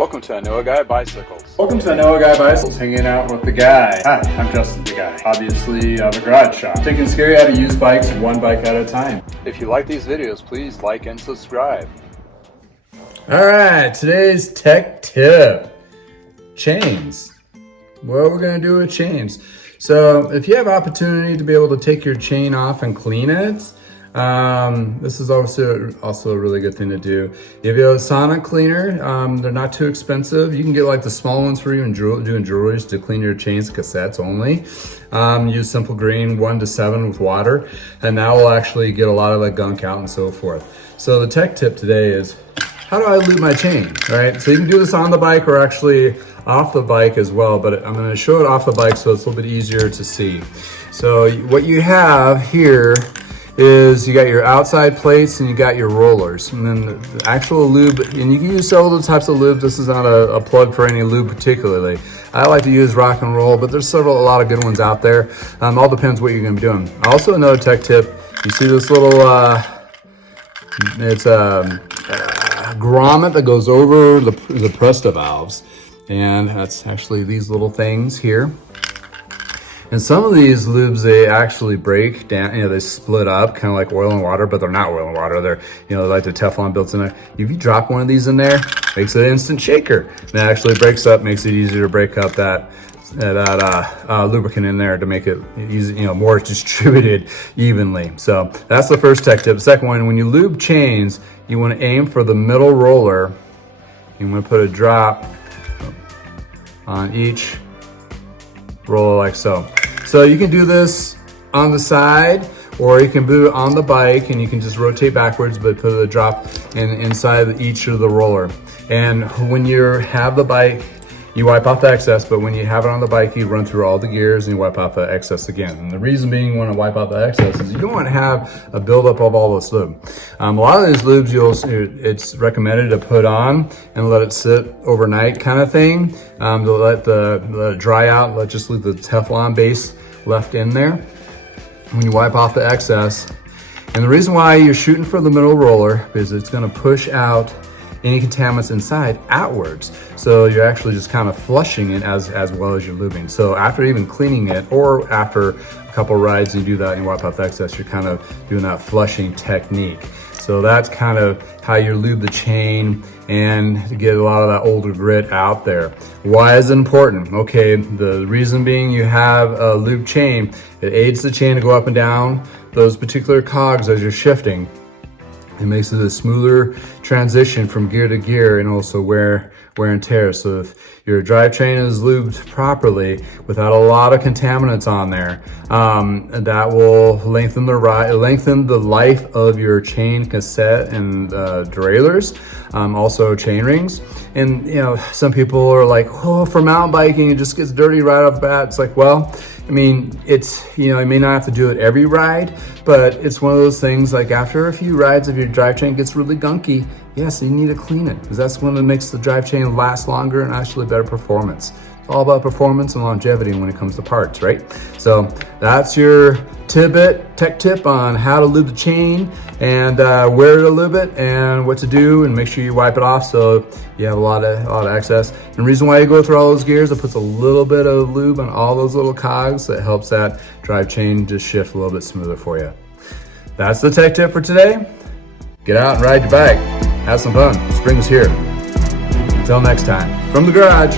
Welcome to I Know a Guy Bicycles. Welcome to I Know a Guy Bicycles, hanging out with the guy. Hi, I'm Justin the guy. Obviously, of a garage shop. Taking scary how to use bikes one bike at a time. If you like these videos, please like and subscribe. All right, today's tech tip. Chains. What we're gonna do with chains. So if you have opportunity to be able to take your chain off and clean it, this is also a really good thing to do. If you have a sonic cleaner, they're not too expensive. You can get like the small ones for even doing jewelry to clean your chains, cassettes only. Use simple green 1 to 7 with water, and that will actually get a lot of that gunk out and so forth. So the tech tip today is, how do I lube my chain, right? So you can do this on the bike or actually off the bike as well, but I'm gonna show it off the bike so it's a little bit easier to see. So what you have here is you got your outside plates and you got your rollers, and then the actual lube, and you can use several types of lube. This is not a plug for any lube particularly. I like to use rock and roll, but there's a lot of good ones out there. All depends what you're gonna be doing. Also, another tech tip, you see this little, it's a grommet that goes over the Presta valves, and that's actually these little things here. And some of these lubes, they actually break down, they split up, kind of like oil and water, but they're not oil and water. They're, like the Teflon built in there. If you drop one of these in there, makes it an instant shaker. And it actually breaks up, makes it easier to break up that lubricant in there to make it easy, more distributed evenly. So that's the first tech tip. The second one, when you lube chains, you want to aim for the middle roller. You want to put a drop on each roller like so. So you can do this on the side, or you can do it on the bike, and you can just rotate backwards, but put a drop inside each of the roller. And when you have the bike, you wipe off the excess, but when you have it on the bike, you run through all the gears and you wipe off the excess again. And the reason being you want to wipe out the excess is you don't want to have a buildup of all this lube. A lot of these lubes, it's recommended to put on and let it sit overnight kind of thing, to let it dry out, just leave the Teflon base left in there when you wipe off the excess. And the reason why you're shooting for the middle roller is it's going to push out any contaminants inside outwards. So you're actually just kind of flushing it as well as you're lubing. So after even cleaning it, or after a couple rides and you do that and you wipe off the excess, you're kind of doing that flushing technique. So that's kind of how you lube the chain and to get a lot of that older grit out there. Why is it important? Okay, the reason being, you have a lube chain, it aids the chain to go up and down those particular cogs as you're shifting. It makes it a smoother transition from gear to gear, and also wear and tear. So if your drivetrain is lubed properly without a lot of contaminants on there, that will lengthen the life of your chain cassette and derailleurs, also chain rings. And some people are like, oh, for mountain biking it just gets dirty right off the bat. It's like, well, I mean, it's, you may not have to do it every ride, but it's one of those things, like after a few rides, if your drivetrain gets really gunky, yes, you need to clean it, because that's when it makes the drivetrain last longer and actually better performance. It's all about performance and longevity when it comes to parts, right? So that's your tech tip on how to lube the chain, and where to lube it and what to do, and make sure you wipe it off so you have a lot of excess. And the reason why you go through all those gears, it puts a little bit of lube on all those little cogs that helps that drive chain just shift a little bit smoother for you. That's the tech tip for today. Get out and ride your bike. Have some fun. Spring is here. Until next time, from the garage.